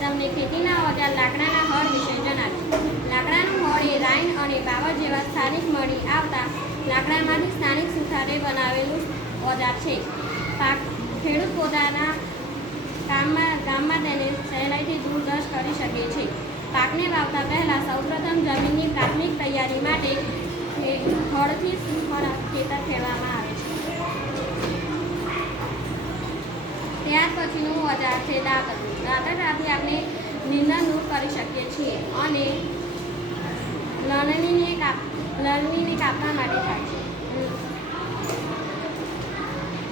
તમને ખેતીના ઓજાર લાકડાના હળ વિશે જણાવીશ. લાકડાનું હળ એ રાઈન અને બાવળ જેવા સ્થાનિક મળી આવતા લાકડામાંથી સ્થાનિક સુથારે બનાવેલું ઓજાર છે. ખેડૂત પોતાના ગામમાં તેને સહેલાઈથી દૂરદર્શ કરી શકે છે. પાકને વાવતા પહેલાં સૌપ્રથમ જમીનની પ્રાથમિક તૈયારી માટે હળથી ખેતર ખેડવામાં આવે છે. ત્યાર પછીનું ઓજાર છે દાતરડું. દાતરડાથી આપણે નીંદણ દૂર કરી શકીએ છીએ અને લણણીને કાપવા માટે થાય છે.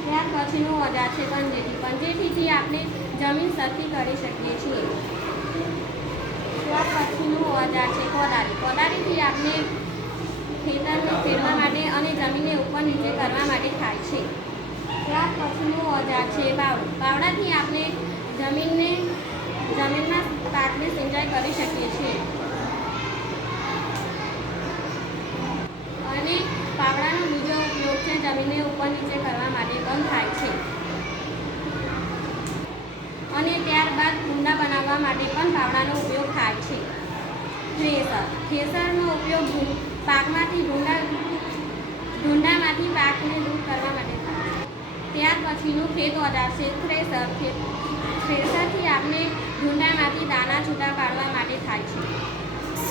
ત્યાર પછીનું ઓજાર છે પંજેઠી. પંજેઠીથી આપણે જમીન સરખી કરી શકીએ છીએ. ત્યાર પછીનું ઓજાર છે કોદાળી. કોદાળીથી આપણે ખેતરને ખેડવા માટે અને જમીનને ઉપર નીચે કરવા માટે થાય છે. ત્યાર પછીનું ઓજાર છે પાવડો. પાવડાથી આપણે જમીનના પાકને સિંચાઈ કરી શકીએ છીએ અને પાવડાનો બીજો ઉપયોગ છે જમીનને ઉપર નીચે કરવા માટે પણ થાય છે. અને ત્યારબાદ કુંડા બનાવવા માટે પણ પાવડાનો ઉપયોગ થાય છે. થ્રેસર. થ્રેસરનો ઉપયોગ ભૂંડામાંથી પાકને દૂર કરવા માટે થાય છે. ત્યાર પછીનું ખેત ઓજાર છે થ્રેસર. થ્રેસરથી આપણે ભૂંડામાંથી દાણા છૂટા પાડવા માટે થાય છે.